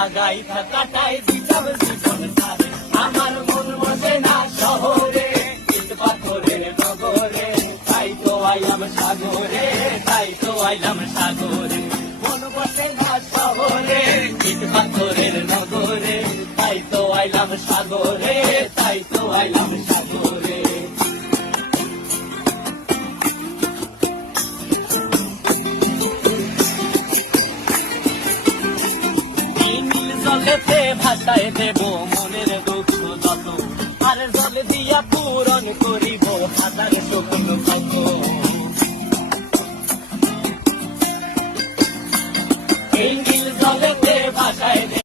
লাগাইতা কাটাই দিতাম জীবন সারে। আমার মন বসে না শহরে, ইট পাথরের নগরে, তাই তো আইলাম সাগরে, তাই তো আইলাম সাগরে। মন বসে না শহরে, ইট পাথরের নগরে, তাই তো আইলাম সাগরে, তাই তো আইলাম সাগরে। জলেতে ভাষায় দেব মনের দুঃখ যত, আর জল দিয়া পূরণ করিব হাজার স্বপ্ন কত। এই নীল জলেতে ভাষায়